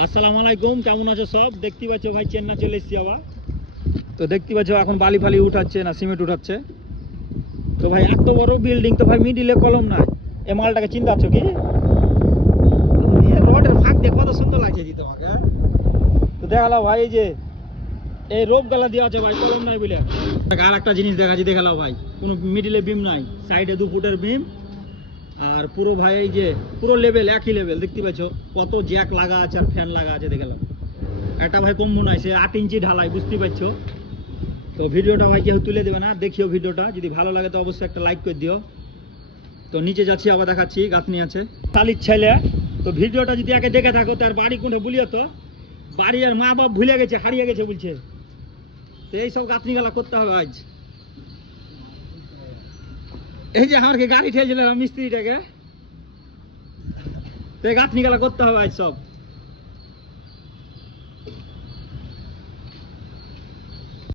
আসসালামু আলাইকুম, কেমন আছো সব? দেখতে পাচ্ছ ভাই চেন্নাই চলে এসেছি আবার। তো দেখতে পাচ্ছ এখন বালি ফালি উঠাচ্ছে না সিমেন্ট উঠাচ্ছে। তো ভাই এত বড় বিল্ডিং, তো ভাই মিডিলে কলম নাই। এই মালটাকে চিন্তাচ্ছ কি? রডের ফাঁক দিয়ে কত সুন্দর লাগছে জি তোমাকে। তো দেখালাও ভাই এই যে এই রোপ গালা দেওয়া আছে ভাই, কলম নাই বলে। আর একটা জিনিস দেখাচ্ছি, দেখালাও ভাই কোনো মিডিলে বিম নাই, সাইডে 2 ফুটের বিম। আর পুরো ভাই এই যে পুরো লেভেল একই লেভেল দেখতে পাচ্ছ, কত জ্যাক লাগা আছে আর ফ্যান লাগা আছে দেখালাম। একটা ভাই কম্বো নাই, সে 8 ইঞ্চি ঢালাই, বুঝতে পারছো। তো ভিডিওটা ভাই কেউ তুলে দেবে না, দেখিও ভিডিওটা, যদি ভালো লাগে তো অবশ্যই একটা লাইক করে দিও। তো নিচে যাচ্ছি, আবার দেখাচ্ছি গাঁথনি আছে শালির ছেলে। তো ভিডিওটা যদি আগে দেখে থাকো তার বাড়ি কোনটা বলিও তো, বাড়ি আর মা বাপ ভুলে গেছে, হারিয়ে গেছে বলছে। তো এইসব গাঁথনি গালা করতে হবে আজ। এই যে আমাকে গাড়ি ঠেয়েছিল মিস্ত্রিটাকে, তো এই গাঁথনি গালা করতে হবে আজ সব।